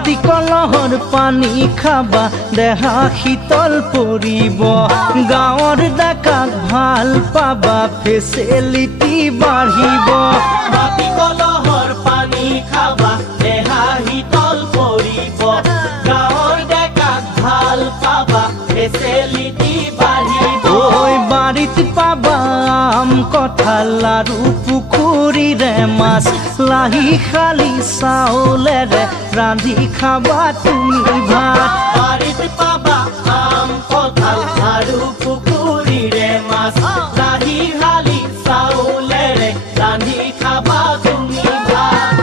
মাটি কলহৰ পানী খাবা দেহা শীতল পৰিব গাঁৱৰ ডেকাক ভাল পাবা ফেচিলিটি বাঢ়িব মাটি কলহৰ পানী খাবা দেহা শীতল পৰিব গাঁৱৰ ডেকাক ভাল পাবা ফেচিলিটি বাঢ়িব ঐ বাৰীত পাবা আম কঁঠাল আৰু পুখুৰীৰে মাছ লাহি শালি চাউলেৰে ৰান্ধি খাবা তুমি ভাত বাৰীত পাবা আম কঁঠাল আৰু পুখুৰীৰে মাছ লাহি শালি চাউলেৰে ৰান্ধি খাবা তুমি ভাত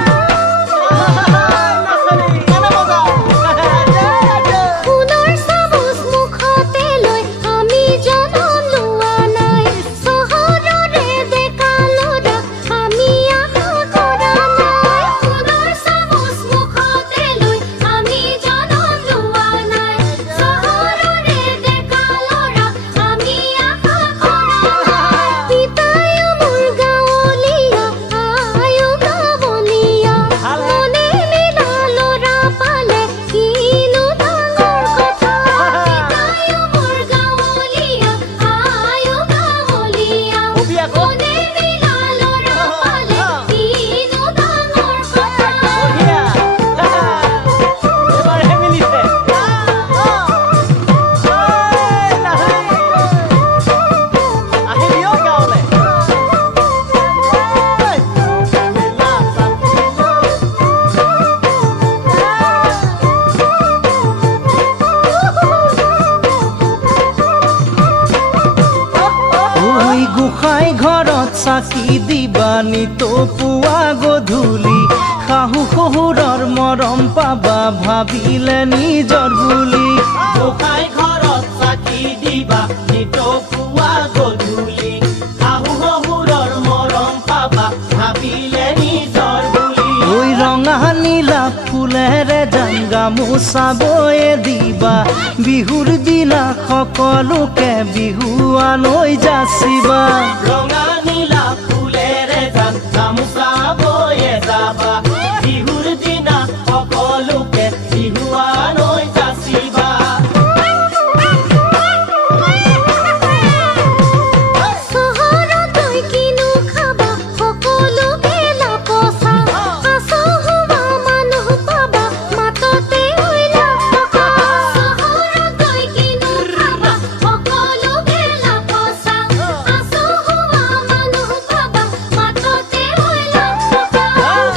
সোণৰ চামুচ মুখতে লৈ আমি জনম লোৱা নাই চহৰৰে ডেকা ল'ৰা আমি আশা কৰা নাই সোণৰ চামুচ মুখতে লৈ আমি জনম লোৱা নাই চহৰৰে ডেকা ল'ৰা আমি আশা কৰা নাই পিতায়ো মোৰ গাঁৱলীয়া আয়ো গাঁৱলীয়া মনে মিলা ল'ৰা পালে কিনো ডাঙৰ কথা পিতায়ো মোৰ গাঁৱলীয়া আয়ো গাঁৱলীয়া মনে মিলা ল'ৰা পালে কিনো ডাঙৰ কথা ঐ গোসাঁই ঘৰত চাকি দিবা নিতো পুৱা গধূলি শাহু শহুৰৰ মৰম পাবা ভাবিলে নিজৰ বুলি গোসাঁই ঘৰত চাকি দিবা নিতপুৱা গধূলি শাহু শহুৰৰ মৰম পাবা ভাবিলে নিজৰ বুলি ঐ ৰঙা নীলা ফুলেৰে যান গামোচা বয়ে দিবা বিহুৰ দিনা সকলোকে বিহুৱালৈ যাচিবা ৰঙা নীলা ফুলেৰে যান গামোচা বয়ে যাবা বিহুৰ দিনা সকলোকে বিহুৱালৈ যাচিবা চহৰত গৈ কিনো খাবা সকলো গেলা পচা আছো হোৱা মানুহ পাবা মাততে হৈলা থকা চহৰত গৈ কিনো খাবা সকলো গেলা পচা আছো হোৱা মানুহ পাবা মাততে হৈলা থকা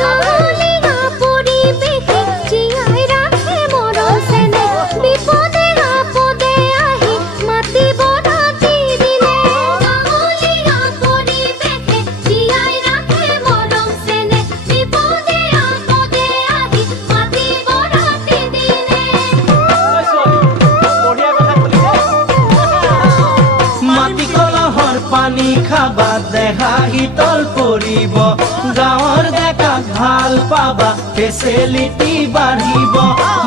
গাঁৱলীয়া পৰিৱেশে জীয়াই ৰাখে মৰম চেনেহ বিপদে আপদে আহি মাতিব ৰাতি দিনে গাঁৱলীয়া পৰিৱেশে জীয়াই ৰাখে মৰম চেনেহ বিপদে আপদে আহি মাতিব ৰাতি দিনে মাটি কলহৰ পানী খাবা দেহা শীতল পৰিব গাঁৱৰ ডেকাক ভাল পাবা ফেচিলিটি বাঢ়িব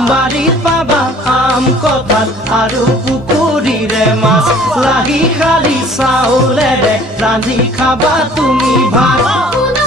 বাৰীত পাবা আম কঁঠাল আৰু পুখুৰীৰে মাছ লাহি শালি চাউলেৰে ৰান্ধি খাবা তুমি ভাত